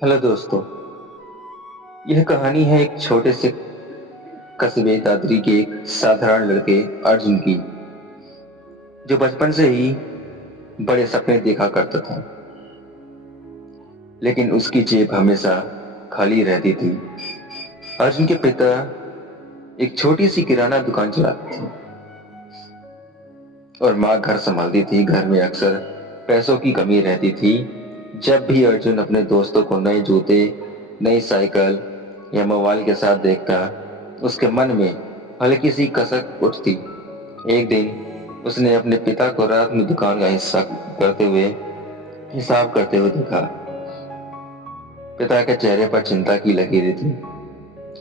Hello दोस्तों। यह कहानी है एक छोटे से कस्बे दादरी के एक साधारण लड़के अर्जुन की, जो बचपन से ही बड़े सपने देखा करता था। लेकिन उसकी जेब हमेशा खाली रहती थी। अर्जुन के पिता एक छोटी सी किराना दुकान चलाते थे और माँ घर संभालती थी। घर में अक्सर पैसों की कमी रहती थी। जब भी अर्जुन अपने दोस्तों को नए जूते, नई साइकिल या मोबाइल के साथ देखता, उसके मन में हल्की सी कसक उठती। एक दिन उसने अपने पिता को रात में दुकान का हिसाब करते हुए देखा। पिता के चेहरे पर चिंता की लकीरें थी।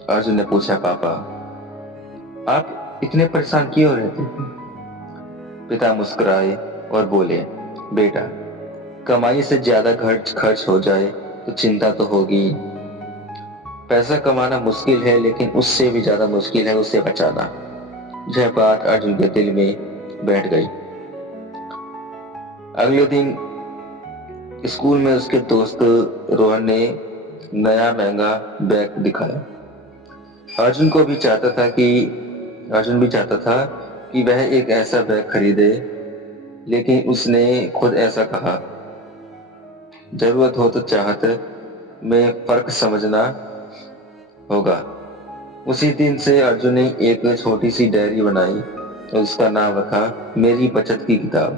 अर्जुन ने पूछा, पापा, आप इतने परेशान क्यों रहते हैं? पिता मुस्कुराए और बोले, बेटा, कमाई से ज्यादा खर्च खर्च हो जाए तो चिंता तो होगी। पैसा कमाना मुश्किल है, लेकिन उससे भी ज्यादा मुश्किल है उसे बचाना। यह बात अर्जुन के दिल में बैठ गई। अगले दिन स्कूल में उसके दोस्त रोहन ने नया महंगा बैग दिखाया। अर्जुन को भी चाहता था कि अर्जुन भी चाहता था कि वह एक ऐसा बैग खरीदे, लेकिन उसने खुद ऐसा कहा, जरूरत हो तो चाहत में फर्क समझना होगा। उसी दिन से अर्जुन ने एक छोटी सी डायरी बनाई और उसका नाम रखा मेरी बचत की किताब।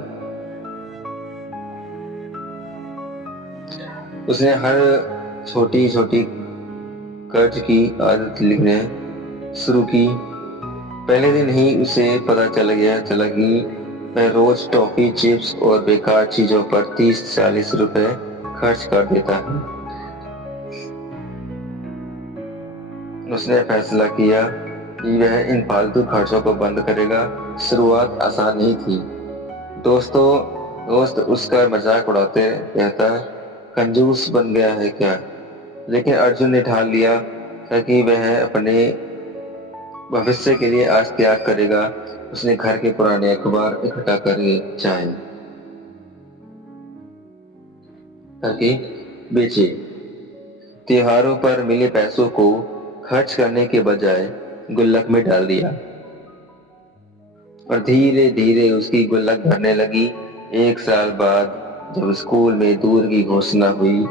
उसने हर छोटी छोटी कर्ज की आदत लिखने शुरू की। पहले दिन ही उसे पता चला कि वह रोज टॉफी, चिप्स और बेकार चीजों पर 30-40 रुपए खर्च कर देता है। उसने फैसला किया कि वह इन फालतू खर्चों को बंद करेगा। शुरुआत आसान नहीं थी। दोस्तों दोस्त उसका मजाक उड़ाते रहता, कंजूस बन गया है क्या? लेकिन अर्जुन ने ठान लिया था कि वह अपने भविष्य के लिए आज त्याग करेगा। उसने घर के पुराने अखबार इकट्ठा करे चाहे करके बेचे। त्योहारों पर मिले पैसों को खर्च करने के बजाय गुल्लक में डाल दिया और धीरे धीरे उसकी गुल्लक भरने लगी। 1 साल बाद जब स्कूल में दूध की घोषणा हुई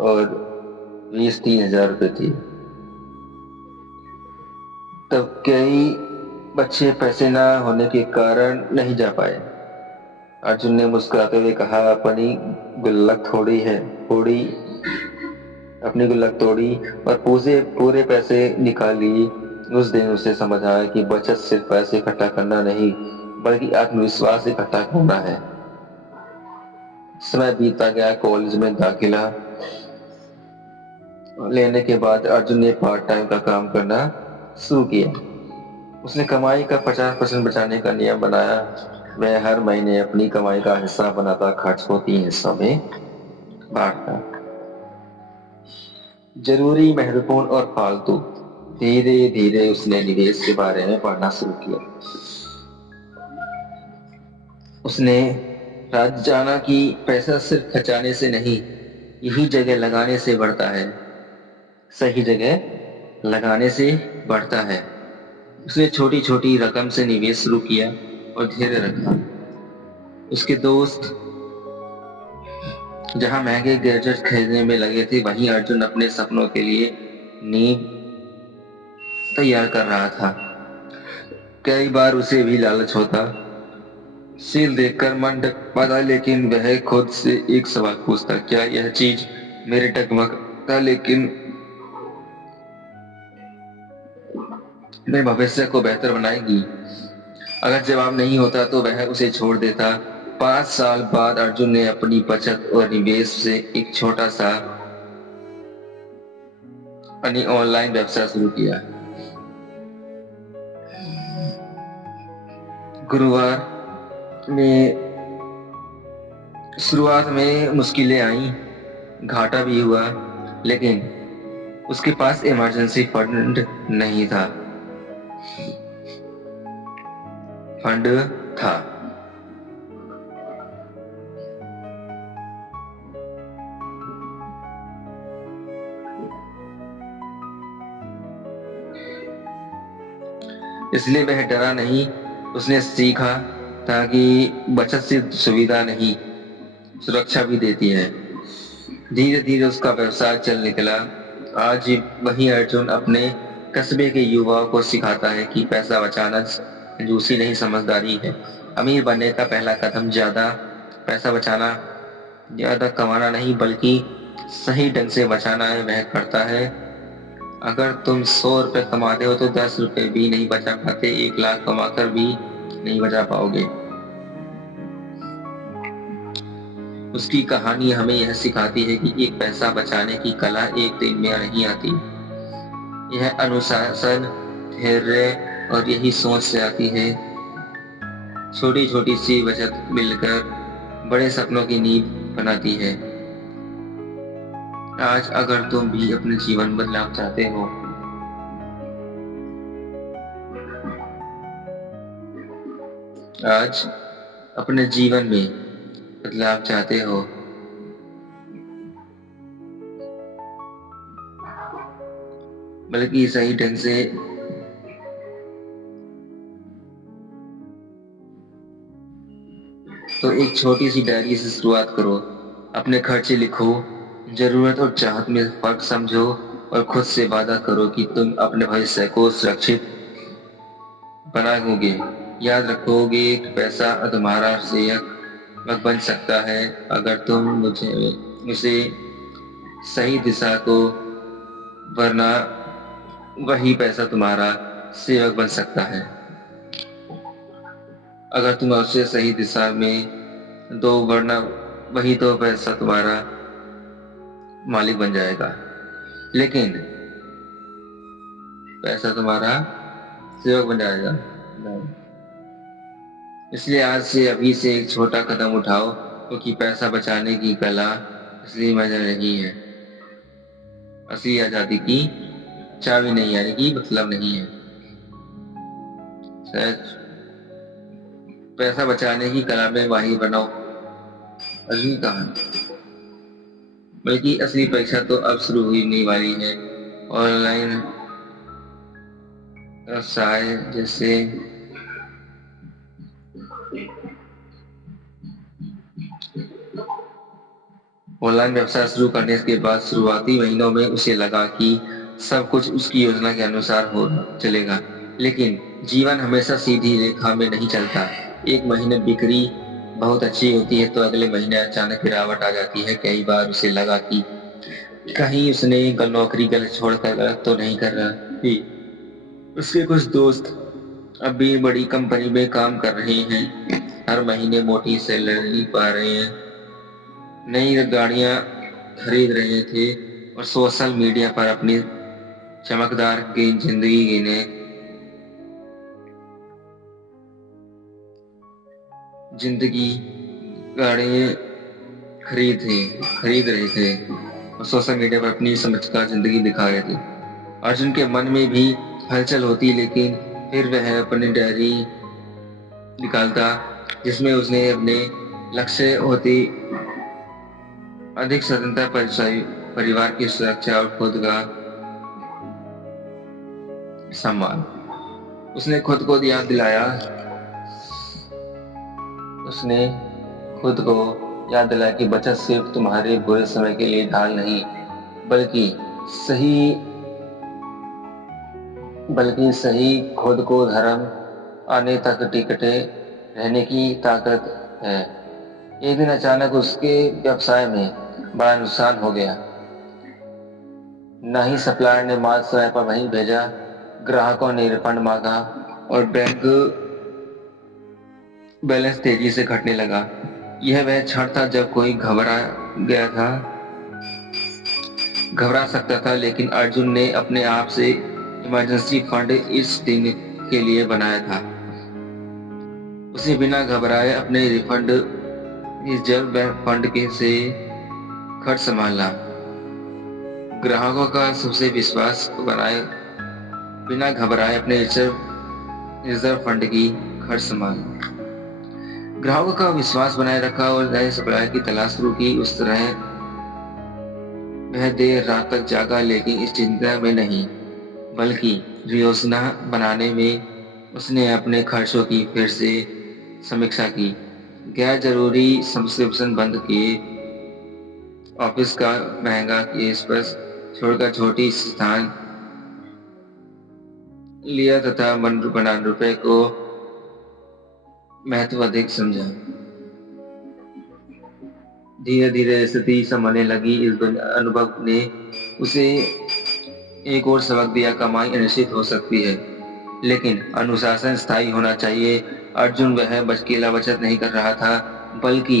और 20-30 हजार रुपए थी, तब कई बच्चे पैसे न होने के कारण नहीं जा पाए। अर्जुन ने मुस्कुराते हुए कहा, थोड़ी अपनी गुल्लक तोड़ी और पूरे पूरे पैसे निकाल लिए। उस दिन उसे समझ आया कि बचत सिर्फ पैसे इकट्ठा करना नहीं, बल्कि आत्मविश्वास इकट्ठा करना है। समय बीतता गया। कॉलेज में दाखिला लेने के बाद अर्जुन ने पार्ट टाइम का काम करना शुरू किया। उसने कमाई का 50% बचाने का नियम बनाया। वह हर महीने अपनी कमाई का हिस्सा बनाता, खर्च को 3 हिस्सों में बांटता, जरूरी, महत्वपूर्ण और फालतू। धीरे धीरे उसने निवेश के बारे में पढ़ना शुरू किया। उसने राज जाना कि पैसा सिर्फ खर्चाने से नहीं, यही जगह लगाने से बढ़ता है। सही जगह लगाने से बढ़ता है। उसने छोटी छोटी रकम से निवेश शुरू किया और धैर्य रखा। उसके दोस्त जहां महंगे गैजेट खरीदने में लगे थे, वहीं अर्जुन अपने सपनों के लिए नींव तैयार कर रहा था। कई बार उसे भी लालच होता, सील देखकर मन डगमगाता, लेकिन वह खुद से एक सवाल पूछता, क्या यह चीज मेरे डगमगाता लेकिन मेरे भविष्य को बेहतर बनाएगी? अगर जवाब नहीं होता तो वह उसे छोड़ देता। 5 साल बाद अर्जुन ने अपनी बचत और निवेश से एक छोटा सा ऑनलाइन व्यवसाय शुरू किया। गुरुवार में शुरुआत में मुश्किलें आईं, घाटा भी हुआ, लेकिन उसके पास इमरजेंसी फंड था। इसलिए वह डरा नहीं। उसने सीखा ताकि बचत से सुविधा नहीं, सुरक्षा भी देती है। धीरे धीरे उसका व्यवसाय चल निकला। आज वही अर्जुन अपने कस्बे के युवाओं को सिखाता है कि पैसा बचाना कंजूसी नहीं, समझदारी है। अमीर बनने का पहला कदम ज्यादा पैसा बचाना, ज्यादा कमाना नहीं, बल्कि सही ढंग से बचाना है। वह करता है, अगर तुम 100 रुपए कमाते हो तो 10 रुपए भी नहीं बचा पाते, 1 लाख कमाकर भी नहीं बचा पाओगे। उसकी कहानी हमें यह सिखाती है कि एक पैसा बचाने की कला एक दिन में नहीं आती। यह अनुशासन, धैर्य और यही सोच से आती है। छोटी छोटी सी बचत मिलकर बड़े सपनों की नींव बनाती है। आज अगर तुम भी अपने जीवन बदलाव चाहते हो, आज अपने जीवन में बदलाव चाहते हो, बल्कि सही ढंग से तो एक छोटी सी डायरी से शुरुआत करो। अपने खर्चे लिखो, जरूरत और चाहत में फर्क समझो और खुद से वादा करो कि तुम अपने भविष्य को सुरक्षित बनाओगे। याद रखोगे कि पैसा तुम्हारा सेवक बन सकता है अगर तुम उसे सही दिशा को, वरना वही पैसा तुम्हारा सेवक बन सकता है। अगर तुम उसे सही दिशा में दो, वरना वही तो पैसा तुम्हारा मालिक बन जाएगा, लेकिन पैसा तुम्हारा सेवक बन जाएगा। इसलिए आज से, अभी से एक छोटा कदम उठाओ, क्योंकि पैसा बचाने की कला असली मजा नहीं है, असली आजादी की चाबी नहीं, यानी कि मतलब नहीं है। शायद पैसा बचाने की कला में माहिर बनाओ, असली कहानी। बल्कि असली परीक्षा तो अब शुरू होने वाली है। ऑनलाइन व्यवसाय जैसे ऑनलाइन व्यवसाय शुरू करने के बाद शुरुआती महीनों में उसे लगा कि सब कुछ उसकी योजना के अनुसार हो चलेगा, लेकिन जीवन हमेशा सीधी रेखा में नहीं चलता। एक महीने बिक्री बहुत अच्छी होती है तो अगले महीने अचानक गिरावट आ जाती है। कई बार उसे लगा कि कहीं उसने नौकरी गलत छोड़कर गलत तो नहीं कर रहा थी। उसके कुछ दोस्त अब भी बड़ी कंपनी में काम कर रहे हैं, हर महीने मोटी सैलरी पा रहे हैं, नई गाड़ियां खरीद रहे थे और सोशल मीडिया पर अपनी चमकदार की जिंदगी जीने गाड़ियां खरीद रहे थे और सोशल मीडिया पर अपनी चमकदार जिंदगी दिखा रहे थे। अर्जुन के मन में भी हलचल होती, लेकिन फिर वह अपनी डायरी निकालता जिसमें उसने अपने लक्ष्य होती, अधिक स्वतंत्रता, परिवार की सुरक्षा और खुद का सम्मान। उसने खुद को याद दिलाया कि बचत सिर्फ तुम्हारे बुरे समय के लिए ढाल नहीं, बल्कि सही खुद को धर्म आने तक टिकटे रहने की ताकत है। एक दिन अचानक उसके व्यवसाय में बड़ा नुकसान हो गया। न ही सप्लायर ने माल समय पर वहीं भेजा, ग्राहकों ने रिफंड मांगा और बैंक बैलेंस तेजी से घटने लगा। यह वह क्षण था जब कोई घबरा सकता था, लेकिन अर्जुन ने अपने आप से इमरजेंसी फंड इस दिन के लिए बनाया था। उसे बिना घबराए अपने रिफंड रिजर्व फंड से खर्च संभालना, ग्राहकों का सबसे विश्वास बनाए, बिना घबराए अपने रिजर्व फंड की खर्च संभालना, ग्राहकों का विश्वास बनाए रखा और नए सप्लायर की तलाश शुरू की। उस तरह वह देर रात तक जागा, लेकिन इस चिंता में नहीं, बल्कि योजना बनाने में उसने अपने खर्चों की फिर से समीक्षा की, गैर जरूरी सब्सक्रिप्शन बंद किए, ऑफिस का महंगा केस पर छोड़कर छोटी स्थान लिया तथा मन बना रुपए को महत्व अधिक समझा। धीरे धीरे स्थिति संभलने लगी। इस अनुभव ने उसे एक और सबक दिया, कमाई अनिश्चित हो सकती है लेकिन अनुशासन स्थायी होना चाहिए। अर्जुन वह अकेला बचत नहीं कर रहा था, बल्कि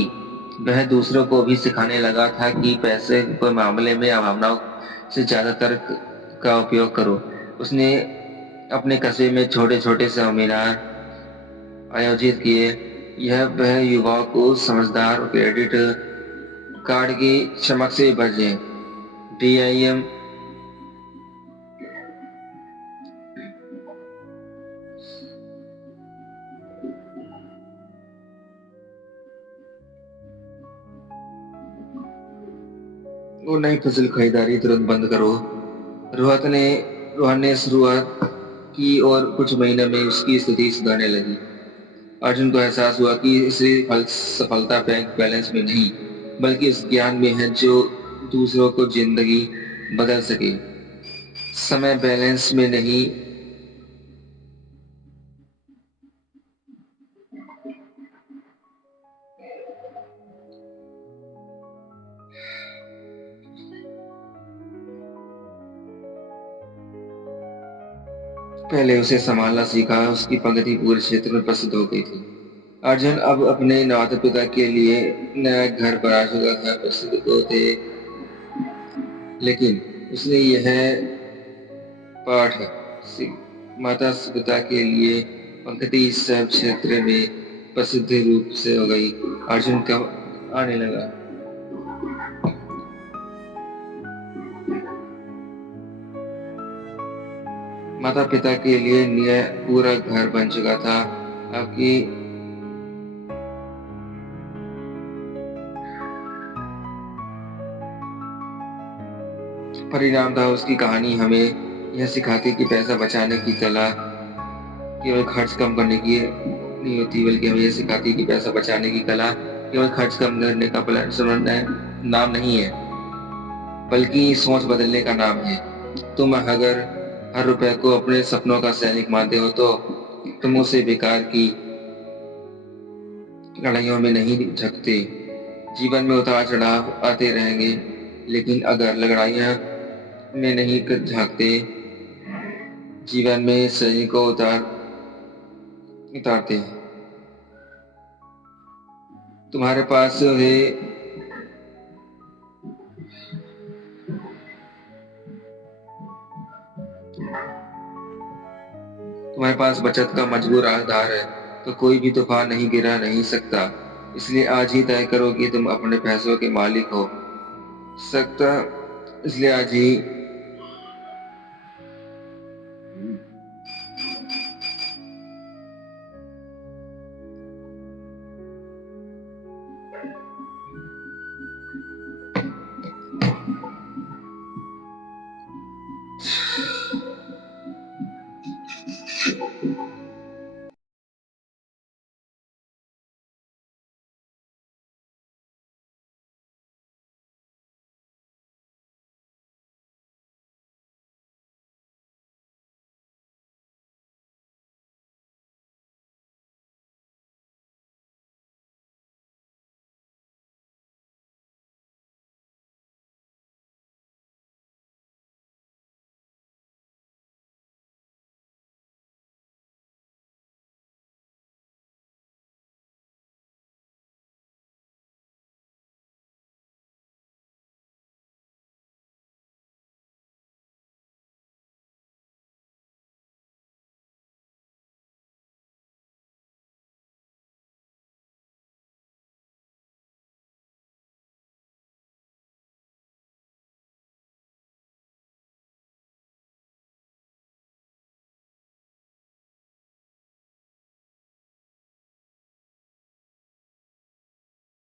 वह दूसरों को भी सिखाने लगा था कि पैसे के मामले में भावनाओं से ज्यादा तर्क का उपयोग करो। उसने अपने कस्बे में छोटे छोटे सेमिनार आयोजित किए। यह वह युवाओं को समझदार और क्रेडिट कार्ड की चमक से बचे। DIM वो नई फसल खरीदारी तुरंत बंद करो। रोहन ने शुरुआत की और कुछ महीने में उसकी स्थिति सुधरने लगी। अर्जुन को एहसास हुआ कि इसे सफलता बैंक बैलेंस में नहीं बल्कि उस ज्ञान में है जो दूसरों को जिंदगी बदल सके, समय बैलेंस में नहीं। पहले उसे संभालना सीखा, उसकी पंक्ति पूरे क्षेत्र में प्रसिद्ध हो गई थी। अर्जुन अब अपने माता पिता के लिए नया घर बना चुका था, प्रसिद्ध तो थे, लेकिन उसने यह पाठ माता पिता के लिए पंक्ति सब क्षेत्र में प्रसिद्ध रूप से हो गई। अर्जुन कब आने लगा। माता पिता के लिए नया पूरा घर बन चुका था। आपकी परिणाम था। उसकी कहानी हमें यह सिखाती कि पैसा बचाने की कला केवल खर्च कम करने की नहीं होती, बल्कि हमें यह सिखाती कि पैसा बचाने की कला केवल खर्च कम करने का नाम नहीं है, बल्कि सोच बदलने का नाम है। तुम अगर हर रुपए को अपने सपनों का सैनिक मानते हो तो तुम उसे बेकार की लड़ाइयों में नहीं झकते। जीवन में उतार चढ़ाव आते रहेंगे, लेकिन अगर लड़ाइयां में नहीं झांकते, जीवन में सैनिकों उतारते हैं। तुम्हारे पास बचत का मजबूत आधार है तो कोई भी तूफान नहीं गिरा नहीं सकता। इसलिए आज ही तय करो कि तुम अपने पैसों के मालिक हो सकता। इसलिए आज ही